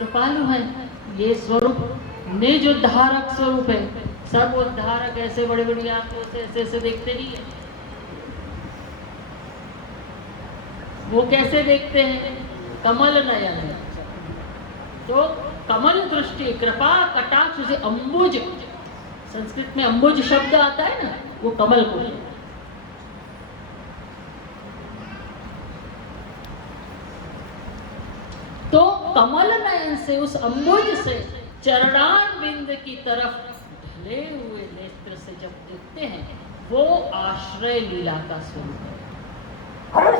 कृपालु है। ये स्वरूप निज उद्धारक स्वरूप है। सब उद्धारक ऐसे बड़े बड़ी आंखों से ऐसे ऐसे देखते नहीं है। वो कैसे देखते हैं? कमल नयन। तो कमल दृष्टि, कृपा कटाक्ष से अंबुज, संस्कृत में अंबुज शब्द आता है ना, वो कमल को है। तो कमल नयन से, उस अंबुज से चरणारविंद की तरफ ढले हुए नेत्र से जब देखते हैं, वो आश्रय लीला का स्वरूप है।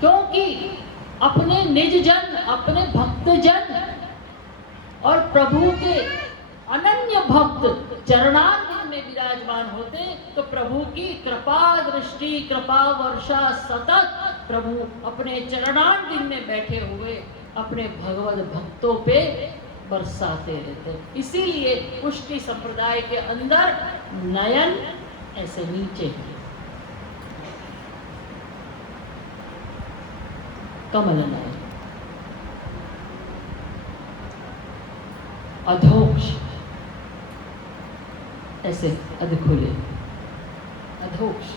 क्योंकि अपने निज जन, अपने भक्त जन और प्रभु के अनन्य भक्त चरणारविंद में विराजमान होते, तो प्रभु की कृपा दृष्टि, कृपा वर्षा सतत प्रभु अपने चरणारविंद में बैठे हुए अपने भगवत भक्तों पे बरसाते रहते। इसीलिए पुष्टि संप्रदाय के अंदर नयन ऐसे नीचे है, कमल नयन। अधोक्ष ऐसे अधखुले, अधोक्ष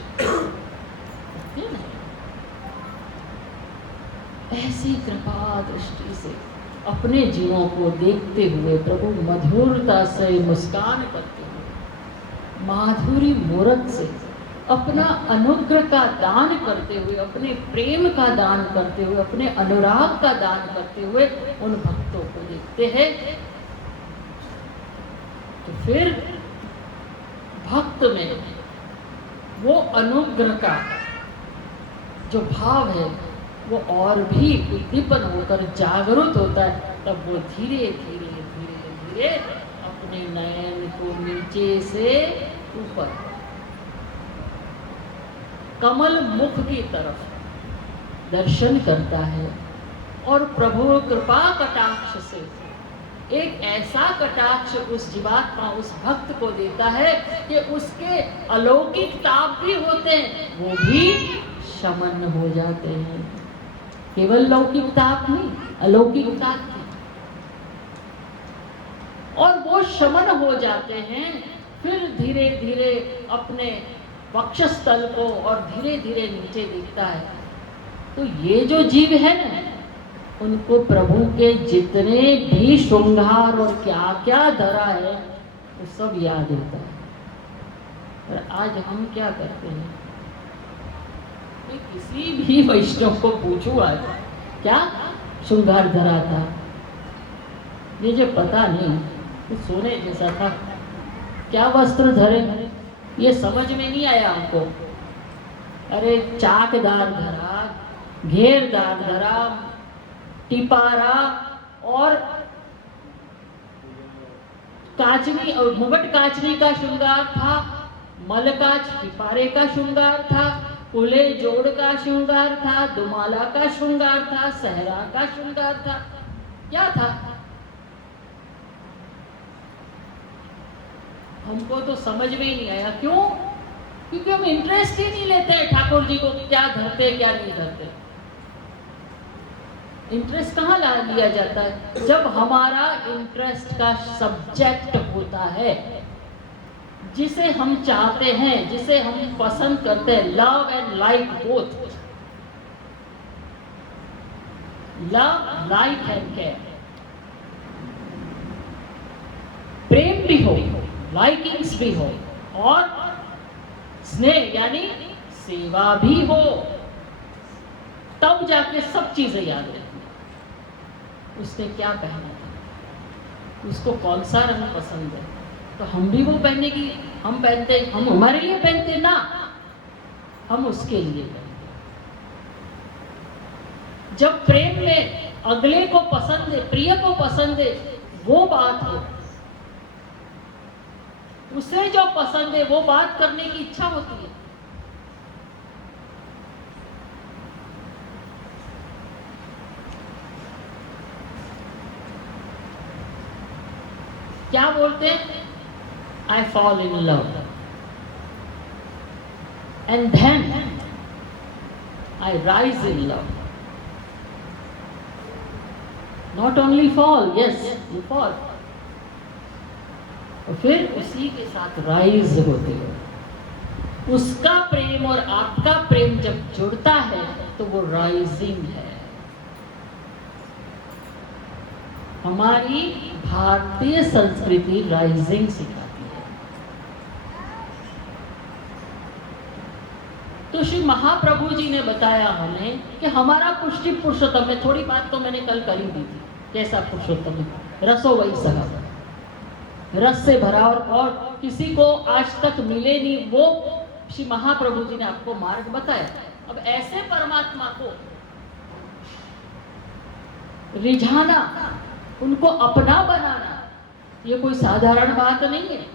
ऐसी कृपा दृष्टि से अपने जीवों को देखते हुए प्रभु मधुरता से मुस्कान करते हुए, माधुरी मूरत से अपना अनुग्रह का दान करते हुए, अपने प्रेम का दान करते हुए, अपने अनुराग का दान करते हुए उन भक्तों को देखते हैं। तो फिर भक्त में वो अनुग्रह का जो भाव है वो और भी उद्दीपन होकर जागरूक होता है। तब वो धीरे धीरे धीरे धीरे अपने नयन को नीचे से ऊपर कमल मुख की तरफ दर्शन करता है, और प्रभु कृपा कटाक्ष से एक ऐसा कटाक्ष उस जीवात्मा, उस भक्त को देता है कि उसके अलौकिक ताप भी होते हैं, वो भी शमन हो जाते हैं। केवल लौकिक ताप नहीं, अलौकिक ताप भी, और वो शमन हो जाते हैं। फिर धीरे धीरे अपने वक्षस्थल को और धीरे धीरे नीचे दिखता है। तो ये जो जीव है ना, उनको प्रभु के जितने भी श्रृंगार और क्या क्या धरा है वो सब याद होता है। पर आज हम क्या करते हैं? किसी भी वैष्णव को पूछूं आज क्या श्रृंगार धरा था, मुझे पता नहीं, तो सोने जैसा था। क्या वस्त्र धरे, ये समझ में नहीं आया हमको। अरे चाकदार धरा, घेरदार धरा, टिपारा और काचनी और मुगट काचनी का श्रृंगार था, मलकाच टिपारे का श्रृंगार था, कुले जोड़ का श्रृंगार था, दुमाला का श्रृंगार था, सहरा का श्रृंगार था। क्या था? हमको तो समझ में ही नहीं आया। क्यों? क्योंकि हम इंटरेस्ट ही नहीं लेते हैं ठाकुर जी को क्या धरते क्या नहीं धरते। इंटरेस्ट कहाँ ला लिया जाता है? जब हमारा इंटरेस्ट का सब्जेक्ट होता है, जिसे हम चाहते हैं, जिसे हम पसंद करते हैं, love and like both, love like and care, प्रेम भी हो, लाइकिंग्स भी हो, और स्नेह यानी सेवा भी हो, तब जाके सब चीजें याद रहती। उसने क्या पहना था, उसको कौन सा रंग पसंद है, तो हम भी वो पहनने की, हम पहनते, हम हमारे लिए पहनते ना, हम उसके लिए पहनते। जब प्रेम में अगले को पसंद है, प्रिय को पसंद है, वो बात हो, उसे जो पसंद है वो बात करने की इच्छा होती है। क्या बोलते हैं? I fall in love and then I rise in love. Not only fall, yes you fall, और फिर उसी के साथ राइज होते हो। उसका प्रेम और आपका प्रेम जब जुड़ता है तो वो राइजिंग है। हमारी भारतीय संस्कृति राइजिंग सिखाती है। तो श्री महाप्रभु जी ने बताया हमें कि हमारा पुष्टि पुरुषोत्तम है। थोड़ी बात तो मैंने कल कर ही दी थी, कैसा पुरुषोत्तम है, रसो वही सगा, रस से भरा और किसी को आज तक मिले नहीं, वो श्री महाप्रभु जी ने आपको मार्ग बताया। अब ऐसे परमात्मा को रिझाना, उनको अपना बनाना, ये कोई साधारण बात नहीं है।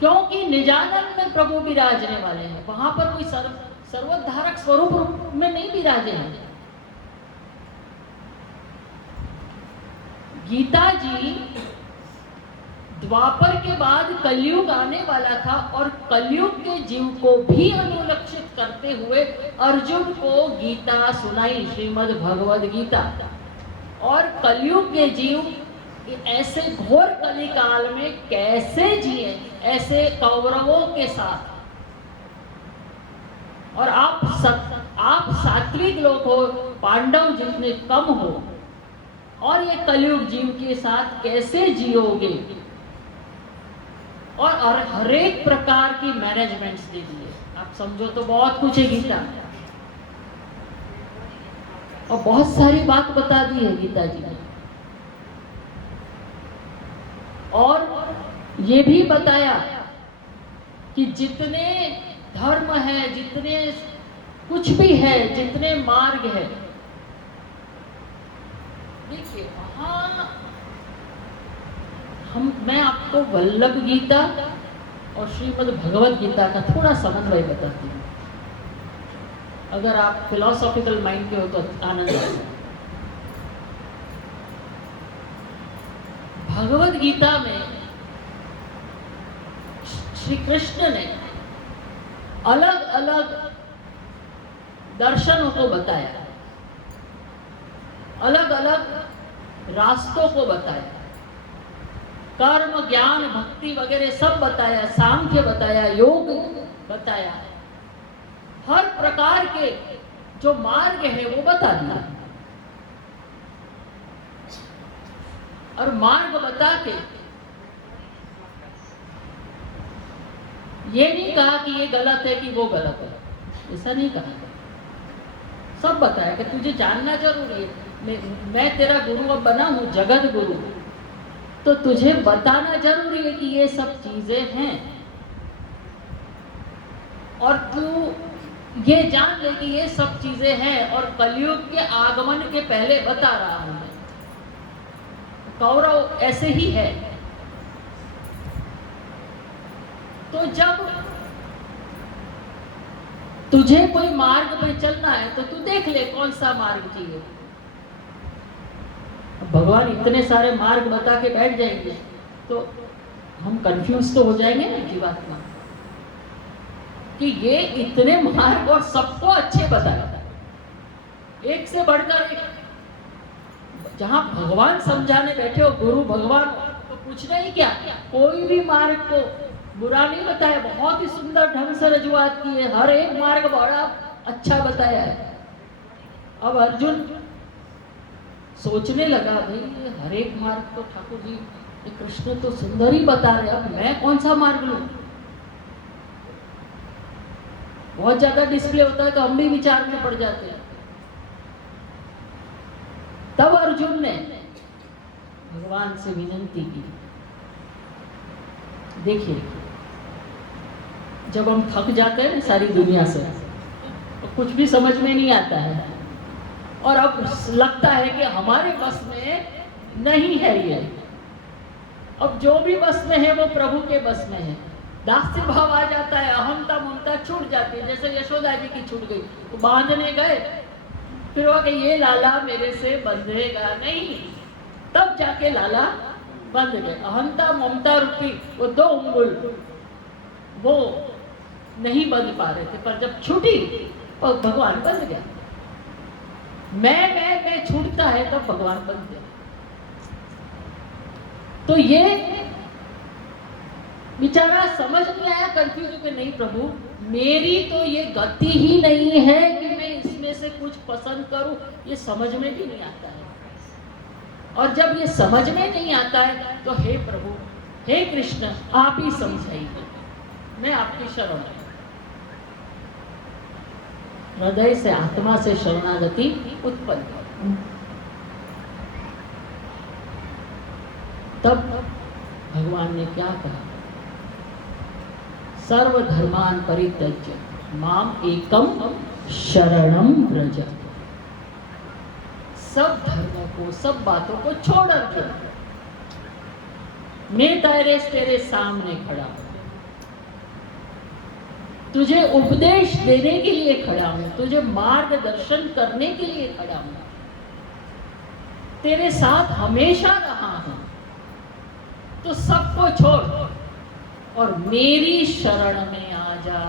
क्योंकि निजानंद में प्रभु विराजने वाले हैं, वहां पर कोई सर्वोद्धारक स्वरूप रूप में नहीं विराजे हैं। गीता जी द्वापर के बाद कलयुग आने वाला था और कलयुग के जीव को भी अनुलक्षित करते हुए अर्जुन को गीता सुनाई, श्रीमद् भगवद गीता। और कलयुग के जीव ऐसे घोर कलिकाल में कैसे जिए, ऐसे कौरवों के साथ, और आप सात्विक लोग हो, पांडव जितने कम हो, और ये कलयुग जीव के साथ कैसे जियोगे, और हर एक प्रकार की मैनेजमेंट्स दे दिए। आप समझो तो बहुत कुछ है गीता, और बहुत सारी बात बता दी है गीता जी ने। और ये भी बताया कि जितने धर्म है, जितने कुछ भी है, जितने मार्ग है, देखिए वहां मैं आपको वल्लभ गीता और श्रीमद् भगवद गीता का थोड़ा समन्वय बताती हूँ। अगर आप फिलोसॉफिकल माइंड के हो तो आनंद आएगा। भगवद गीता में श्री कृष्ण ने अलग अलग दर्शनों को बताया, अलग अलग रास्तों को बताया, कर्म ज्ञान भक्ति वगैरह सब बताया, सांख्य बताया, योग बताया, हर प्रकार के जो मार्ग है वो बता दिया। और मार्ग बता के ये नहीं कहा कि ये गलत है कि वो गलत है, ऐसा नहीं कहा। सब बताया कि तुझे जानना जरूरी है, मैं तेरा गुरु अब बना हूं, जगत गुरु, तो तुझे बताना जरूरी है कि ये सब चीजें हैं, और तू ये जान ले कि ये सब चीजें हैं, और कलयुग के आगमन के पहले बता रहा हूं मैं। कौरव ऐसे ही है। तो जब तुझे कोई मार्ग पे चलना है तो तू देख ले कौन सा मार्ग चाहिए। भगवान इतने सारे मार्ग बता के बैठ जाएंगे तो हम कंफ्यूज तो हो जाएंगे ना जीवात्मा, कि ये इतने मार्ग और सबको अच्छे बताया, एक से बढ़कर एक। जहां भगवान समझाने बैठे हो, गुरु भगवान, तो पूछना ही क्या, कोई भी मार्ग को बुरा नहीं बताया, बहुत ही सुंदर ढंग से रजुआत की है, हर एक मार्ग बड़ा अच्छा बताया है। अब अर्जुन सोचने लगा, भाई ये हर एक मार्ग तो ठाकुर जी, ये कृष्ण तो सुंदर ही बता रहे, अब मैं कौन सा मार्ग लूं। बहुत ज्यादा डिस्प्ले होता है तो हम भी विचार में पड़ जाते हैं। तब अर्जुन ने भगवान से विनती की, देखिए जब हम थक जाते हैं सारी दुनिया से तो कुछ भी समझ में नहीं आता है, और अब लगता है कि हमारे बस में नहीं है ये, अब जो भी बस में है वो प्रभु के बस में है। दास्य भाव आ जाता है, अहंता ममता छूट जाती है, जैसे यशोदा जी की छूट गई, तो बांधने गए, फिर वो कि ये लाला मेरे से बंधेगा नहीं, तब जाके लाला बंध गए। अहंता ममता रूपी वो दो उंगुल वो नहीं बंध पा रहे थे, पर जब छूटी और भगवान बंध गया। मैं छूटता है तब भगवान बनते हैं। तो ये बेचारा समझ नहीं आया, कंफ्यूज हो के, नहीं प्रभु मेरी तो ये गति ही नहीं है कि मैं इसमें से कुछ पसंद करूं, ये समझ में भी नहीं आता है। और जब ये समझ में नहीं आता है तो हे प्रभु, हे कृष्ण, आप ही समझाइए, मैं आपकी शरण में। हृदय से, आत्मा से शरणागति उत्पन्न कर। तब भगवान ने क्या कहा? सर्वधर्मान परित्यज्य माम एकम शरणम व्रज। सब धर्मों को, सब बातों को छोड़ के मैं तेरे सामने खड़ा हूं, तुझे उपदेश देने के लिए खड़ा हूं, तुझे मार्गदर्शन करने के लिए खड़ा हूं, तेरे साथ हमेशा रहा हूं, तो सबको छोड़ और मेरी शरण में आ जा,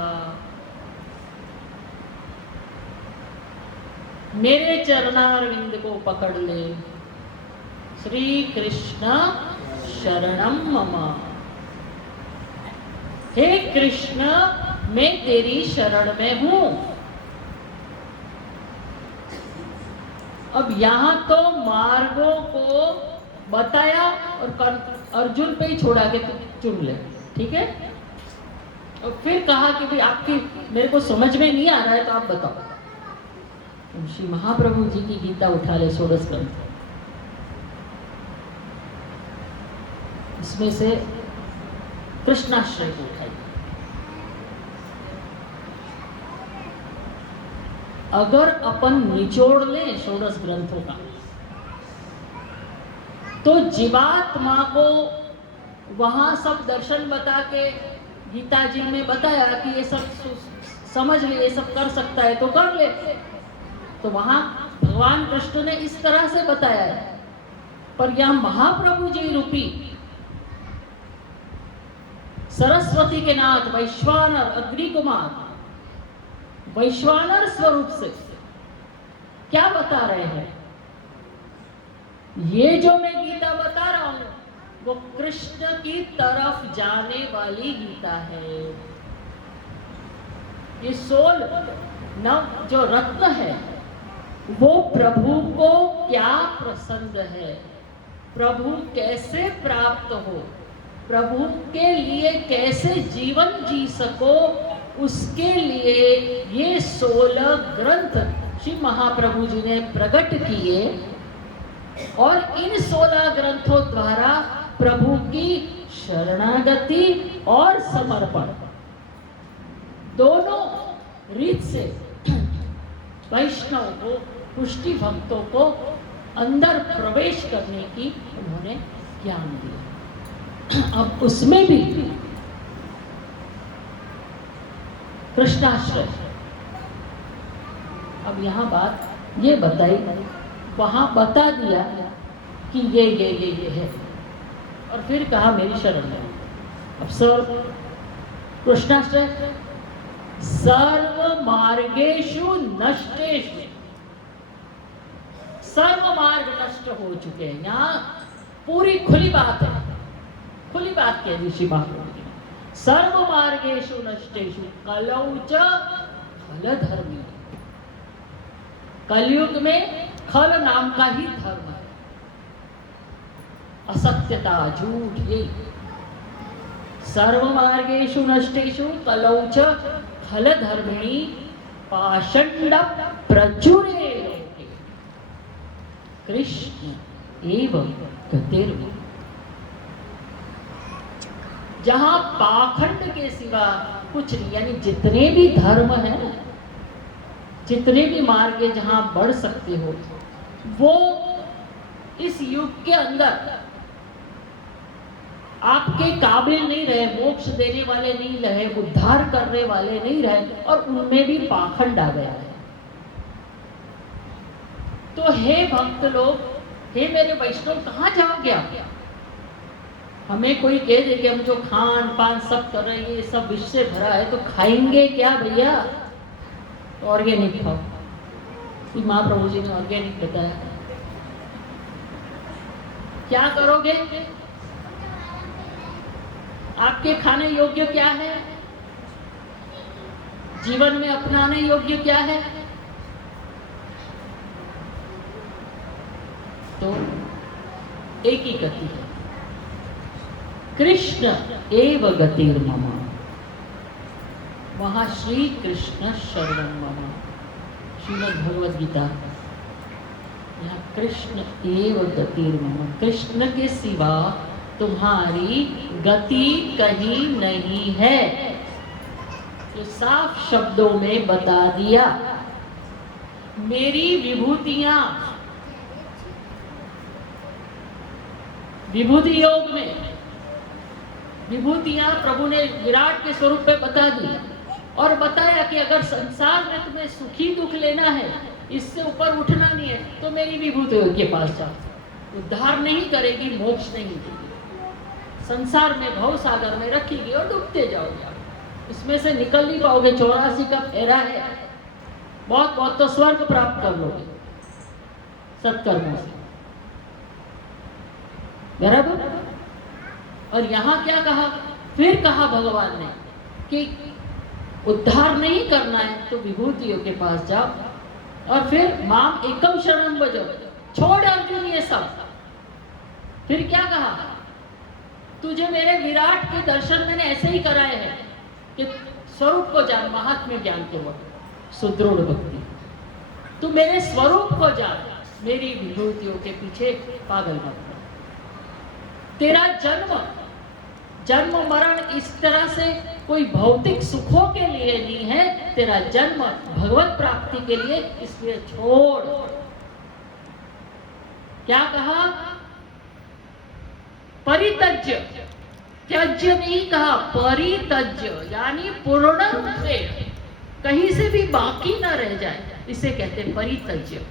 मेरे चरणारविंद को पकड़ ले। श्री कृष्ण शरणम मम। हे कृष्ण, मैं तेरी शरण में हूं। अब यहां तो मार्गों को बताया और अर्जुन पे ही छोड़ा के चुन ले, ठीक है। और फिर कहा कि भाई आपकी मेरे को समझ में नहीं आ रहा है तो आप बताओ। श्री महाप्रभु जी की गीता उठा ले, 16 ग्रंथ, इसमें से कृष्णाश्रय को उठाइए। अगर अपन निचोड़ लें 16 ग्रंथों का, तो जीवात्मा को वहां सब दर्शन बता के गीता जी ने बताया कि ये सब समझ ले, ये सब कर सकता है तो कर ले। तो वहां भगवान कृष्ण ने इस तरह से बताया है, पर यहां महाप्रभु जी रूपी सरस्वती के नाथ वैश्वानर अग्नि कुमार वैश्वानर स्वरूप से क्या बता रहे हैं? ये जो मैं गीता बता रहा हूं वो कृष्ण की तरफ जाने वाली गीता है। ये 16 नव जो रत्न है वो प्रभु को क्या प्रसन्न है, प्रभु कैसे प्राप्त हो, प्रभु के लिए कैसे जीवन जी सको, उसके लिए ये 16 ग्रंथ श्री महाप्रभु जी ने प्रकट किए। और इन 16 ग्रंथों द्वारा प्रभु की शरणागति और समर्पण दोनों रीत से वैष्णव को, पुष्टि भक्तों को अंदर प्रवेश करने की उन्होंने ज्ञान दिया। अब उसमें भी कृष्णाश्रय, अब यहाँ बात ये बताई, वहां बता दिया कि ये है, और फिर कहा मेरी शरण है। अब सर्व कृष्णाश्रय सर्व मार्गेषु नष्टेषु, सर्व मार्ग नष्ट हो चुके हैं। यहाँ पूरी खुली बात है, खुली बात कह दी श्री महाप्रभु जी ने। सर्व मार्गेषु नष्टेषु कलौ च खल धर्मी। कलयुग में खल नाम का ही धर्म है, असत्यता, झूठ, ये सर्व मार्गेषु नष्टेषु कलौ च खल धर्मिणी पाषंड प्रचुरे लोके कृष्ण एवं गतिर्भव। जहां पाखंड के सिवा कुछ नहीं, यानी जितने भी धर्म हैं, जितने भी मार्ग जहां बढ़ सकते हो, वो इस युग के अंदर आपके काबिल नहीं रहे, मोक्ष देने वाले नहीं रहे, उद्धार करने वाले नहीं रहे, और उनमें भी पाखंड आ गया है। तो हे भक्त लोग, हे मेरे वैष्णव, कहां जाओगे आप? हमें कोई कह दे कि हम जो खान पान सब कर रहे हैं ये सब विष से भरा है, तो खाएंगे क्या भैया? ऑर्गेनिक खाओ, कि महाप्रभु जी ने ऑर्गेनिक बताया। क्या करोगे? आपके खाने योग्य क्या है? जीवन में अपनाने योग्य क्या है? तो एक ही गति है, कृष्ण एव गतिर्मम, वहां श्री कृष्ण शरणं मम। श्रीमद् भगवद गीता, यहाँ कृष्ण एव गतिर्मम, कृष्ण के सिवा तुम्हारी गति कहीं नहीं है। तो साफ शब्दों में बता दिया। मेरी विभूतियां, विभूति योग में विभूतियां प्रभु ने विराट के स्वरूप पे बता दी और बताया कि अगर संसार में तुम्हें सुखी दुख लेना है, इससे ऊपर उठना नहीं है, तो मेरी विभूतियों के पास जाओ। उद्धार नहीं करेगी, मोक्ष नहीं देगी, संसार में भव सागर में रखेगी और डूबते जाओगे आप, इसमें से निकल नहीं पाओगे। 84 का फेरा है, बहुत बहुत तो स्वर्ग प्राप्त कर लोगे सत्कर्मों से, बराबर। और यहाँ क्या कहा? फिर कहा भगवान ने कि उद्धार नहीं करना है तो विभूतियों के पास जाओ। और फिर माम एकम शरणं व्रज, छोड़ अर्जुन ये सब। फिर क्या कहा? तुझे मेरे विराट के दर्शन मैंने ऐसे ही कराए हैं कि स्वरूप को जान, महात्म्य ज्ञान के वक्त सुदृढ़ भक्ति। तू मेरे स्वरूप को जान, मेरी विभूतियों के पीछे पागल मत बन। तेरा जन्म मरण इस तरह से कोई भौतिक सुखों के लिए नहीं है, तेरा जन्म भगवत प्राप्ति के लिए, इसलिए छोड़। क्या कहा? परित्यज्य, त्यज्य नहीं कहा, परित्यज्य, यानी पूर्ण रूप से कहीं से भी बाकी न रह जाए, इसे कहते हैं परित्यज्य।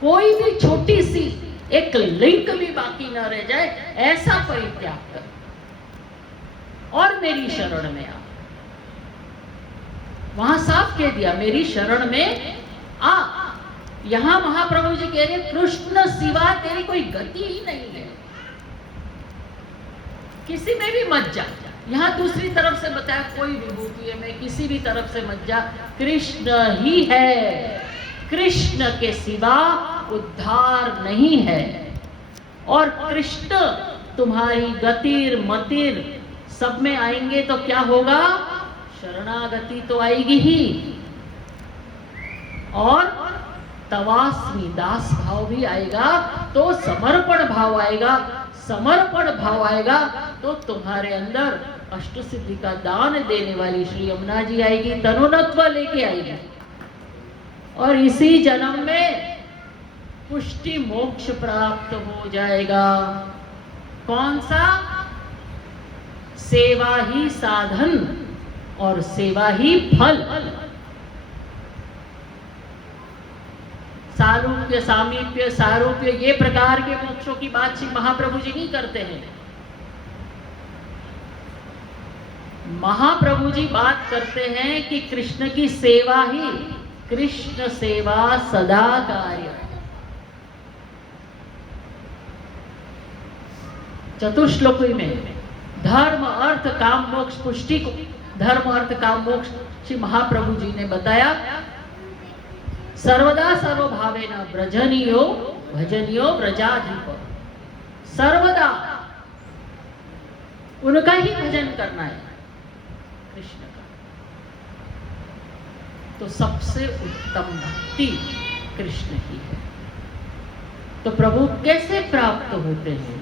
कोई भी छोटी सी एक लिंक भी बाकी न रह जाए, ऐसा परित्याग कर और मेरी शरण में आ। वहां साफ कह दिया, मेरी शरण में आ। यहां महाप्रभु जी कह रहे कृष्ण सिवा तेरी कोई गति ही नहीं है, किसी में भी मत जा। यहां दूसरी तरफ से बताया, कोई विभूति में किसी भी तरफ से मत जा, कृष्ण ही है, कृष्ण के सिवा उद्धार नहीं है। और कृष्ण तुम्हारी गतिर मतिर सब में आएंगे तो क्या होगा? शरणागति तो आएगी ही, और तवास्मी दास भाव भी आएगा, तो समर्पण भाव आएगा। समर्पण भाव आएगा तो तुम्हारे अंदर अष्ट सिद्धि का दान देने वाली श्री यमुना जी आएगी, तनुनत्व लेके आएगी, और इसी जन्म में पुष्टि मोक्ष प्राप्त हो जाएगा। कौन सा? सेवा ही साधन और सेवा ही फल। सारूप्य, सामीप्य, सारूप्य, ये प्रकार के मोक्षों की बात श्री महाप्रभु जी नहीं करते हैं। महाप्रभु जी बात करते हैं कि कृष्ण की सेवा ही, कृष्ण सेवा सदा कार्य। चतुश्लोकी में धर्म अर्थ काम मोक्ष पुष्टि को, धर्म अर्थ काम मोक्ष श्री महाप्रभु जी ने बताया। सर्वदा सर्वभावेन ब्रजनीयो भजनियो ब्रजाधिप, सर्वदा उनका ही भजन करना है, कृष्ण का। तो सबसे उत्तम भक्ति कृष्ण ही है। तो प्रभु कैसे प्राप्त होते हैं,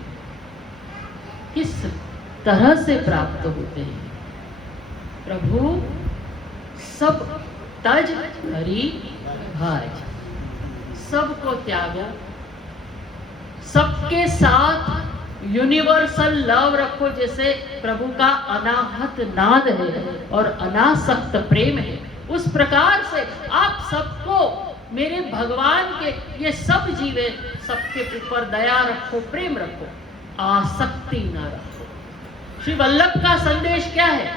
किस तरह से प्राप्त होते हैं? प्रभु सब तज हरि भाज, सबको त्यागो, सबके साथ यूनिवर्सल लव रखो। जैसे प्रभु का अनाहत नाद है और अनासक्त प्रेम है, उस प्रकार से आप सबको, मेरे भगवान के ये सब जीवे, सबके ऊपर दया रखो, प्रेम रखो, आसक्ति न रखो। श्री वल्लभ का संदेश क्या है?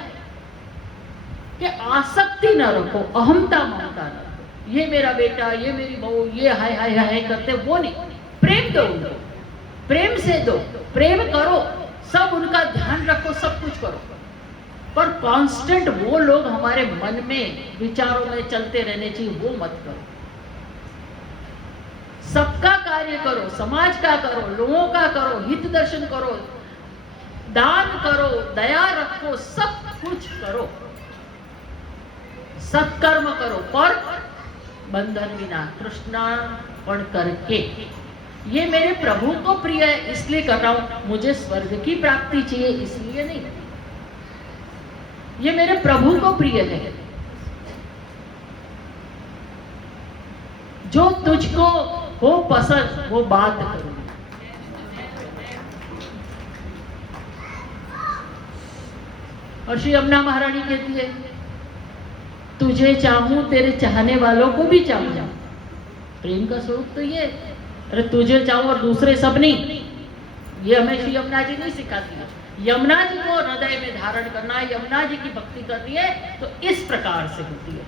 कि आसक्ति न रखो, अहमता ममता न रखो। ये मेरा बेटा, ये मेरी बहू, ये हाय हाय हाय करते, वो नहीं। प्रेम दो उनको, प्रेम से दो, प्रेम करो, सब उनका ध्यान रखो, सब कुछ करो, पर कांस्टेंट वो लोग हमारे मन में विचारों में चलते रहने चाहिए, वो मत करो। सबका कार्य करो, समाज का करो, लोगों का करो, हित दर्शन करो, दान करो, दया रखो, सब कुछ करो, सत्कर्म करो, पर बंधन बिना, कृष्णार्पण करके। ये मेरे प्रभु को प्रिय है इसलिए कर रहा हूं, मुझे स्वर्ग की प्राप्ति चाहिए इसलिए नहीं। ये मेरे प्रभु को प्रिय है। जो तुझको हो पसंद वो बात करो। और श्री यमुना महारानी कहती है, तुझे चाहूं तेरे चाहने वालों को भी चाहूं। प्रेम का स्वरूप तो ये, अरे तुझे चाहूं और दूसरे सब नहीं, ये हमें श्री यमुना जी नहीं सिखाती है। यमुना जी को हृदय में धारण करना है, यमुना जी की भक्ति करनी है तो इस प्रकार से होती है।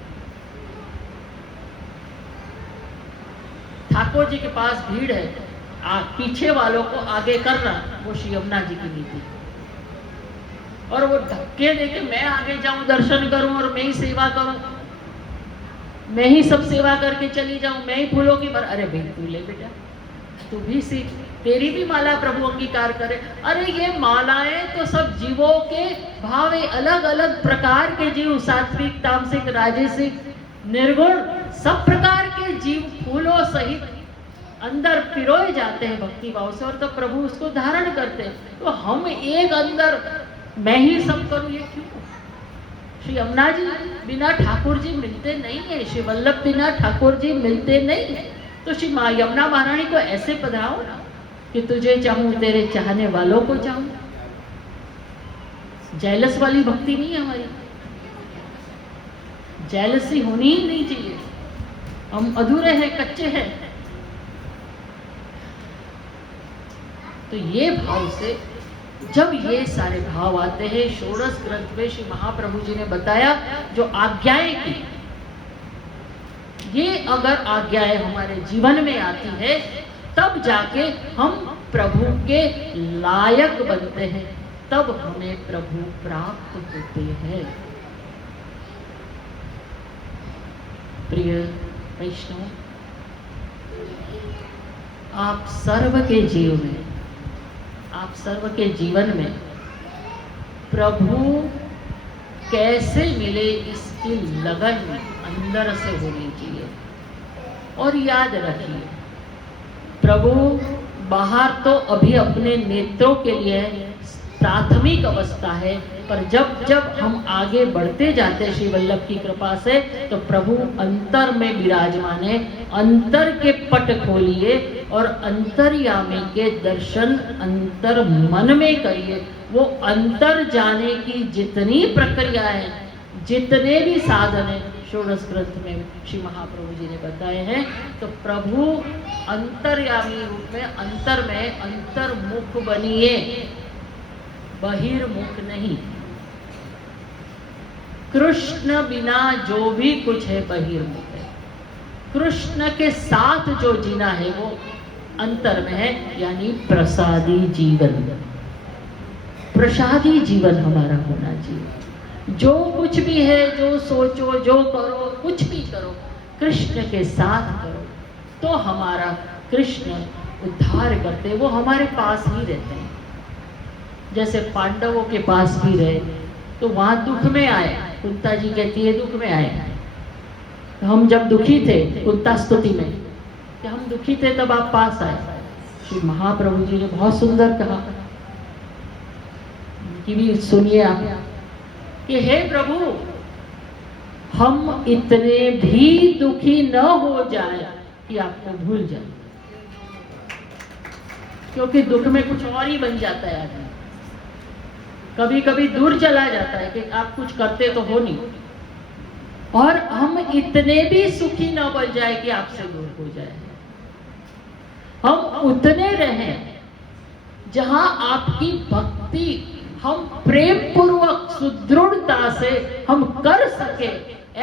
ठाकुर जी के पास भीड़ है, पीछे वालों को आगे करना, वो श्री यमुना जी की नीति। और वो धक्के देके मैं आगे जाऊं, दर्शन करूं और मैं ही सेवा करूं, मैं ही सब सेवा करके चली जाऊं, मैं ही फूलों की अरे भाई तू ले बेटा, तू भी सीख, तेरी भी माला प्रभु अंगीकार करे। अरे ये मालाएं तो सब जीवों के भाव, अलग अलग प्रकार के जीव, सात्विक, तामसिक, राजसिक, निर्गुण, सब प्रकार के जीव फूलों सहित अंदर पिरोए जाते हैं भक्ति भाव से, और तो प्रभु उसको धारण करते हैं। तो हम एक अंदर मैं ही सब करूं, ये क्यों? श्री यमुना जी बिना ठाकुर जी मिलते नहीं है, श्री वल्लभ बिना ठाकुर जी मिलते नहीं है। तो श्री यमुना महारानी को ऐसे पधराओ ना कि तुझे चाहूं तेरे चाहने वालों को चाहूं। जेलस वाली भक्ति नहीं है हमारी, जेलसी होनी ही नहीं चाहिए, हम अधूरे हैं, कच्चे हैं। तो ये भाव से जब ये सारे भाव आते हैं, षोडश ग्रंथ में श्री महाप्रभु जी ने बताया जो आज्ञाएं की, ये अगर आज्ञाएं हमारे जीवन में आती है तब जाके हम प्रभु के लायक बनते हैं, तब हमें प्रभु प्राप्त होते हैं। प्रिय वैष्णव, आप सर्व के जीव में, आप सर्व के जीवन में प्रभु कैसे मिले इसकी लगन अंदर से होनी चाहिए। और याद रखिए, प्रभु बाहर तो अभी अपने नेत्रों के लिए प्राथमिक अवस्था है, पर जब जब हम आगे बढ़ते जाते हैं श्री वल्लभ की कृपा से, तो प्रभु अंतर में विराजमान है। अंतर के पट खोलिए और अंतर्यामी के दर्शन अंतर मन में करिए। वो अंतर जाने की जितनी प्रक्रिया है, जितने भी साधन है, षोडश ग्रंथ में श्री महाप्रभु जी ने बताए हैं। तो प्रभु अंतर्यामी रूप में अंतर में अंतर्मुख बनिए, बहिर्मुख नहीं। कृष्ण बिना जो भी कुछ है बहिर्मुख है, कृष्ण के साथ जो जीना है वो अंतर में है, यानी प्रसादी जीवन। प्रसादी जीवन हमारा होना चाहिए। जो कुछ भी है, जो सोचो, जो करो, कुछ भी करो, कृष्ण के साथ करो, तो हमारा कृष्ण उद्धार करते, वो हमारे पास ही रहते हैं। जैसे पांडवों के पास भी रहे, तो वहां दुख में आए, कुंता जी कहती है दुख में आए। हम जब दुखी थे, कुंता स्तुति में कि हम दुखी थे तब आप पास आए। श्री महाप्रभु जी ने बहुत सुंदर कहा कि भी सुनिए आप, कि हे प्रभु, हम इतने भी दुखी न हो जाए कि आपको भूल जाए, क्योंकि दुख में कुछ और ही बन जाता है आदमी। कभी कभी दूर चला जाता है कि आप कुछ करते तो हो नहीं, और हम इतने भी सुखी न बन जाए कि आपसे दूर हो जाए। हम उतने रहें जहां आपकी भक्ति हम प्रेम पूर्वक सुदृढ़ता से हम कर सके,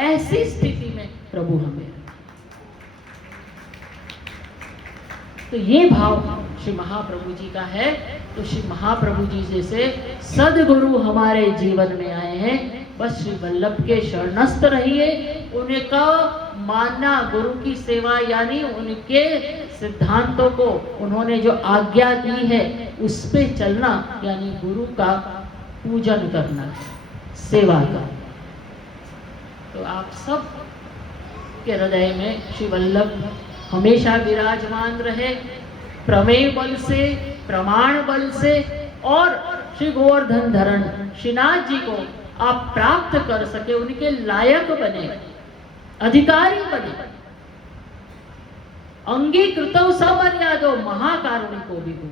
ऐसी स्थिति में प्रभु हमें तो ये भाव श्री महाप्रभु जी का है। तो श्री महाप्रभु जी जैसे सदगुरु हमारे जीवन में आए हैं, बस श्री वल्लभ के शरणस्थ रहिए। उनका मानना, गुरु की सेवा यानी उनके सिद्धांतों को, उन्होंने जो आज्ञा दी है उस पे चलना, यानी गुरु का पूजन करना, सेवा करना। तो आप सब के हृदय में श्री वल्लभ हमेशा विराजमान रहे, प्रमेय बल से, प्रमाण बल से, और श्री गोवर्धन धरण श्रीनाथ जी को आप प्राप्त कर सके, उनके लायक बने, अधिकारी बने। अंगीकृतो समर्यादो महाकारुणिको विभु।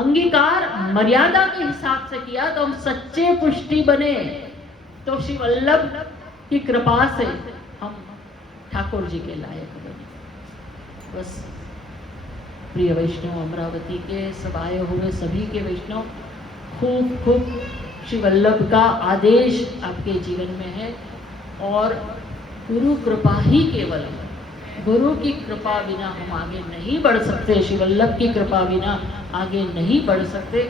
अंगीकार मर्यादा के हिसाब से किया तो हम सच्चे पुष्टि बने। तो श्री वल्लभ की कृपा से हम ठाकुर जी के लायक बने। बस प्रिय वैष्णव, अमरावती के सब आए हुए सभी के वैष्णव, खूब खूब श्री वल्लभ का आदेश आपके जीवन में है, और गुरु कृपा ही केवल, गुरु की कृपा बिना हम आगे नहीं बढ़ सकते, श्री वल्लभ की कृपा बिना आगे नहीं बढ़ सकते।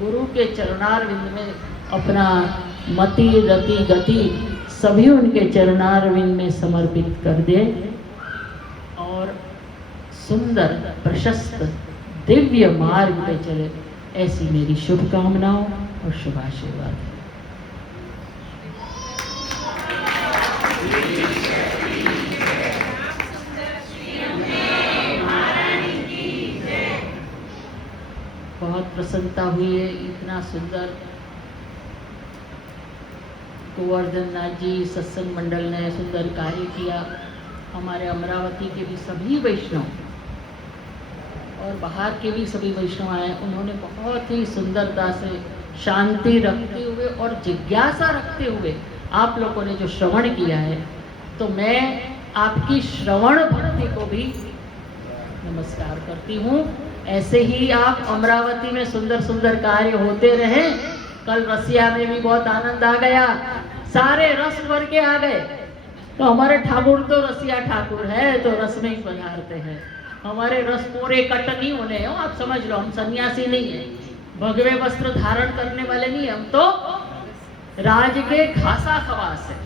गुरु के चरणारविंद में अपना मति, रति, गति सभी उनके चरणारविंद में समर्पित कर दे, और सुंदर प्रशस्त दिव्य मार्ग पे चले, ऐसी मेरी शुभकामनाओं और शुभाशीर्वाद है। बहुत प्रसन्नता हुई है, इतना सुंदर गोवर्धन नाथ जी सत्संग मंडल ने सुंदर कार्य किया। हमारे अमरावती के भी सभी वैष्णव और बाहर के भी सभी वैष्णव आए, उन्होंने बहुत ही सुंदरता से, शांति रखते हुए और जिज्ञासा रखते हुए आप लोगों ने जो श्रवण किया है, तो मैं आपकी श्रवण भक्ति को भी नमस्कार करती हूँ। ऐसे ही आप अमरावती में सुंदर सुंदर कार्य होते रहे। कल रसिया में भी बहुत आनंद आ गया, सारे रस भर के आ गए। तो हमारे ठाकुर तो रसिया ठाकुर है, तो रस में ही पधारते हैं। हमारे रस पूरे कट नहीं होने हो, आप समझ लो, हम सन्यासी नहीं है, भगवे वस्त्र धारण करने वाले नहीं, हम तो राज के खासा खवास है।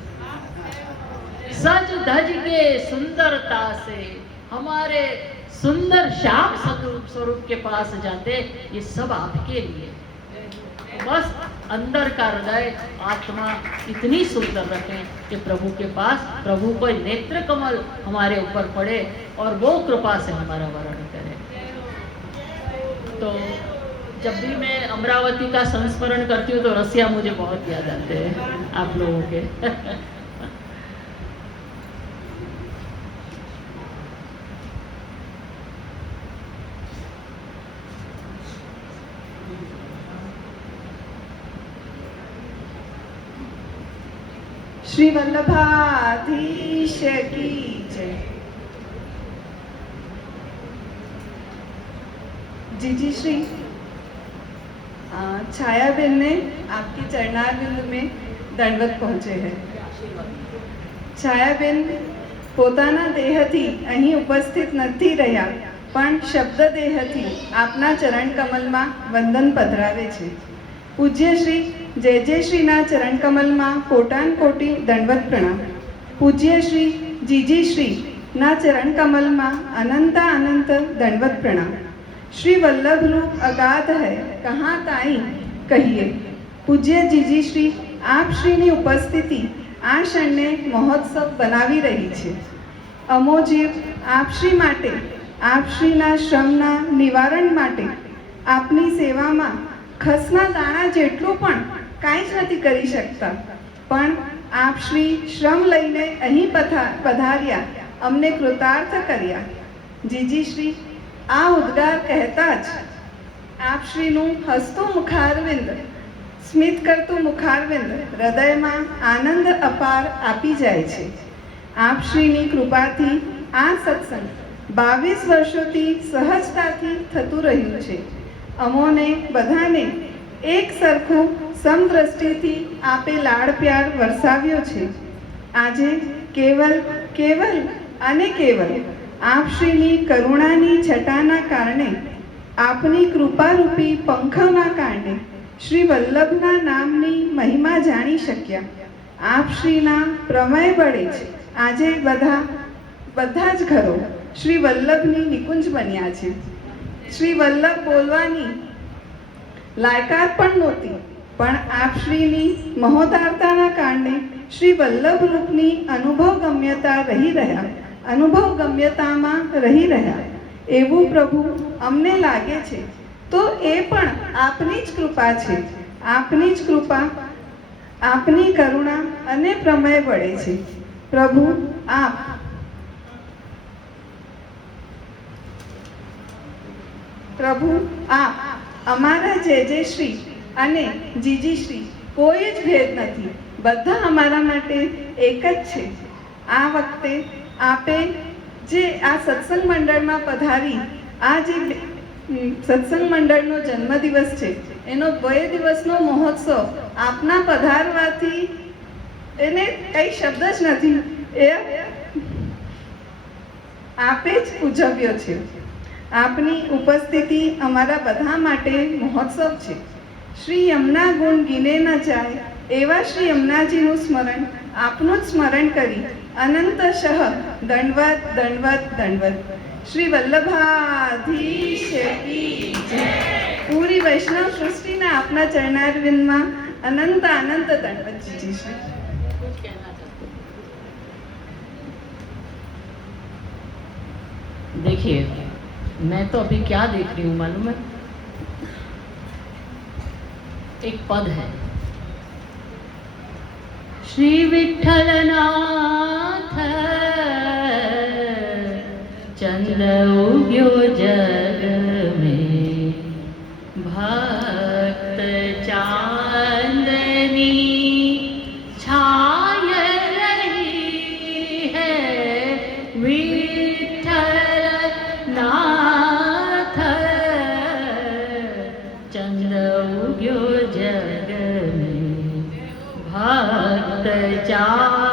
सज धज के सुंदरता से हमारे सुंदर श्याम स्वरूप के पास जाते, ये सब आपके लिए। बस अंदर का हृदय, आत्मा इतनी सुंदर रखें कि प्रभु के पास, प्रभु को नेत्र कमल हमारे ऊपर पड़े और वो कृपा से हमारा वर्ण करे। तो जब भी मैं अमरावती का संस्मरण करती हूँ तो रसिया मुझे बहुत याद आते हैं आप लोगों के। श्री वल्लभाधीश की जय। जी श्री छायाबेन ने आपकी चरणारविंद में दंडवत पहुंचे हैं। छायाबेन પોતાના દેહથી અહીં ઉપસ્થિત નથી રહ્યા, પણ શબ્દ દેહથી આપના ચરણ કમલમાં વંદન પધરાવે છે। પૂજ્ય શ્રી જય શ્રીના ચરણ કમલમાં કોટાન કોટી દંડવત પ્રણામ। પૂજ્ય શ્રી જીજી શ્રીના ચરણ કમલમાં અનંતા અનંત દંડવત પ્રણામ। श्री वल्लभ रूप अगाध है, कहाँ ताई कहिए। पूज्य जीजी श्री आप श्रीनी उपस्थिति आ क्षणने महोत्सव बनावी रही छे। अमो जीव आप श्री माटे, आप श्रीना श्रमना निवारण माटे, आपनी सेवामां खसना दाणा जेटલું પણ કાંઈ જ નથી કરી શકતા, પણ આપ શ્રી શ્રમ લઈને અહીં પધાર્યા, અમને કૃતાર્થ કર્યા। જીજી શ્રી આ ઉદ્ગાર કહેતા જ આપ શ્રીનું હસતું મુખારવિંદ, સ્મિત કરતું મુખારવિંદ હૃદયમાં આનંદ અપાર આપી જાય છે। આપ શ્રીની કૃપાથી આ સત્સંગ 22 વર્ષોથી સહજતાથી થતું રહ્યું છે। અમોને બધાને એક સરખું સમદ્રષ્ટિથી આપે લાડ પ્યાર વરસાવ્યો છે। આજે કેવલ અને કેવલ આપ શ્રીની કરુણાની છટાના કારણે, આપની કૃપારૂપી પંખોના કારણે શ્રી વલ્લભના નામની મહિમા જાણી શક્યા. આપ શ્રીના પ્રમેય બળે જ આજે બધા જ ઘરો શ્રી વલ્લભની નિકુંજ બન્યા છે. શ્રી વલ્લભ બોલવાની લાયકાત પણ નહોતી, પણ આપ શ્રીની મહોદારતાના કારણે શ્રી વલ્લભ રૂપની અનુભવ ગમ્યતામાં રહી રહ્યા એવું પ્રભુ અમને લાગે છે. તો એ પણ આપની જ કૃપા છે. આપની જ કૃપા, આપની કરુણા અને પ્રમેય વળે છે. પ્રભુ આપ અમારા જે શ્રી અને જીજીશ્રી કોઈ જ ભેદ નથી, બધા અમારા માટે એક જ છે. આ વખતે આપે જે આ સત્સંગ મંડળમાં પધારી, આ જે સત્સંગ મંડળનો જન્મદિવસ છે એનો 2 દિવસનો મહોત્સવ આપના પધારવાથી એને કઈ શબ્દ જ નથી, એ આપે જ ઉજવ્યો છે. આપની ઉપસ્થિતિ અમારા બધા માટે મહોત્સવ છે. શ્રી યમુના ગુણ ગીને ન જાય એવા શ્રી યમુનાજીનું સ્મરણ, આપનું જ સ્મરણ કરી અનંતશઃ દંડવત દંડવત દંડવત. શ્રી વલ્લભાધીશ કી જય. પૂરી વૈષ્ણવ સૃષ્ટિના આપના ચરણારવિંદમાં અનંત અનંત દંડવત. જીજીશ્રી कुछ कहना चाहते हैं? देखिए, मैं तो अभी क्या देख रही हूँ मालूम है? एक पद है, श्री विठ्ठलनाथ चंद्र उग्यो जग में, भक्त चांदनी छाय रही है, विठ्ठलनाथ चंद्र उग्यो जग में, भक्त चांदनी